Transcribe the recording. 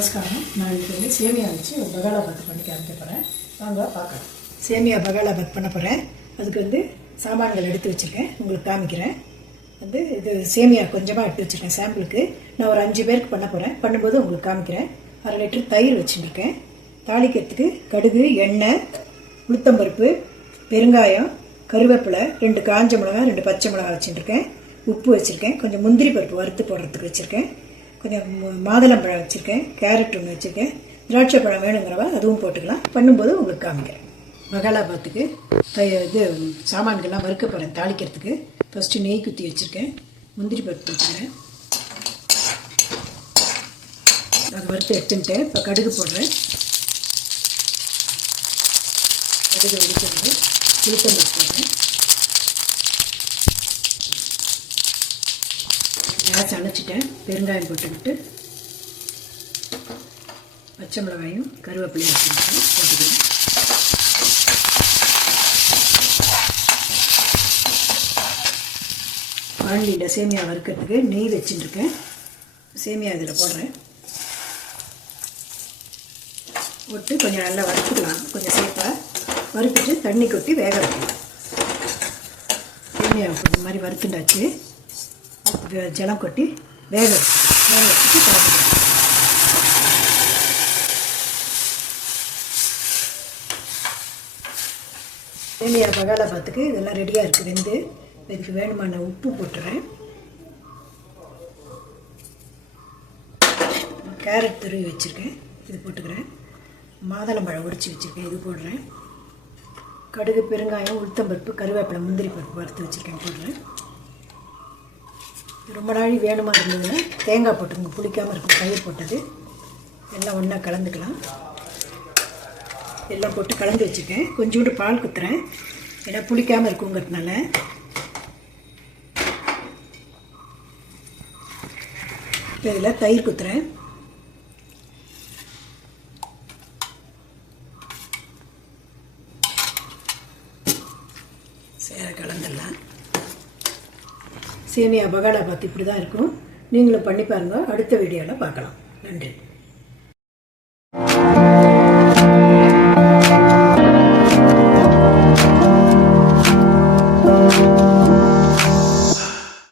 நமஸ்காரம். நான் இது சேமியா வச்சு ஒரு பகாலாபாத் பண்ணி காமிக்க போகிறேன். வாங்க பார்க்கலாம். சேமியா பகாலாபாத் பண்ண போகிறேன். அதுக்கு சாமான்கள் எடுத்து வச்சுருக்கேன், உங்களுக்கு காமிக்கிறேன். இது சேமியா கொஞ்சமாக எடுத்து வச்சுருக்கேன் சாம்பிளுக்கு. நான் ஒரு 5 பேருக்கு பண்ண போகிறேன். பண்ணும்போது உங்களுக்கு காமிக்கிறேன். 1/2 லிட்டர் தயிர் வச்சுருக்கேன். தாளிக்கிறதுக்கு கடுகு, எண்ணெய், உளுத்தம்பருப்பு, பெருங்காயம், கருவேப்பிலை, 2 காஞ்ச மிளகா, 2 பச்சை மிளகா வச்சுருக்கேன். உப்பு வச்சுருக்கேன். கொஞ்சம் முந்திரி பருப்பு வறுத்து போடுறதுக்கு வச்சுருக்கேன். கொஞ்சம் மாதுளம்பழம் வச்சுருக்கேன். கேரட் ஒன்று வச்சுருக்கேன். திராட்சை பழம் வேணுங்கிறவா அதுவும் போட்டுக்கலாம். பண்ணும்போது உங்களுக்கு காமிக்கிறேன். பகாலாபாத்துக்கு சாமான்கள்லாம் வறுக்க போகிறேன். தாளிக்கிறதுக்கு ஃபஸ்ட்டு நெய் குத்தி வச்சுருக்கேன். முந்திரி பருப்பு வச்சுக்கிறேன். அது வறுத்து எடுத்துட்டேன். இப்போ கடுகு போடுறேன். கடுகு வெடிக்கிறது. உளுத்தம்பருப்பு போடுறேன். கேஸ் அணைச்சிட்டேன். பெருங்காயம் போட்டுக்கிட்டு பச்சை மிளகாயும் கருவேப்பிலையும் போட்டுக்கிறேன். வாண்டியில் சேமியா வறுக்கிறதுக்கு நெய் வச்சுட்டுருக்கேன். சேமியா இதில் போடுறேன். போட்டு கொஞ்சம் நல்லா வறுத்துக்கலாம். கொஞ்சம் சேஃபாக வறுத்துட்டு தண்ணி கொட்டி வேக வைக்கலாம். சேமியா இந்த மாதிரி வறுத்துண்டாச்சு. ஜலம் கொட்டி வேக வச்சுட்டு சாப்பிடுவோம். சேமியா பகாலாபாத்துக்கு இதெல்லாம் ரெடியாக இருக்குது. இதுக்கு வேணுமான உப்பு போட்டுறேன். கேரட் துருவி வச்சுருக்கேன், இது போட்டுக்கிறேன். மாதுளம்பழம் உரித்து வச்சுருக்கேன், இது போடுறேன். கடுகு, பெருங்காயம், உளுத்தம்பருப்பு, கருவேப்பிலை, முந்திரி பருப்பு வறுத்து வச்சுருக்கேன், போடுறேன். ரொம்ப நாள் வேணுமா இருந்ததுன்னா தேங்காய் போட்டுருங்க, புளிக்காமல் இருக்கும். தயிர் போட்டது எல்லாம் ஒன்றா கலந்துக்கலாம். எல்லாம் போட்டு கலந்து வச்சுருக்கேன். கொஞ்சோண்டு பால் குத்துறேன், ஏன்னா புளிக்காமல் இருக்குங்கிறதுனால. இப்போ இதில் தயிர் குத்துறேன். சரி, கலந்துடலாம். சேமியா பகாலாபாத் இப்படி தான் இருக்கும். நீங்களும் பண்ணி பாருங்கள். அடுத்த வீடியோவில் பார்க்கலாம். நன்றி.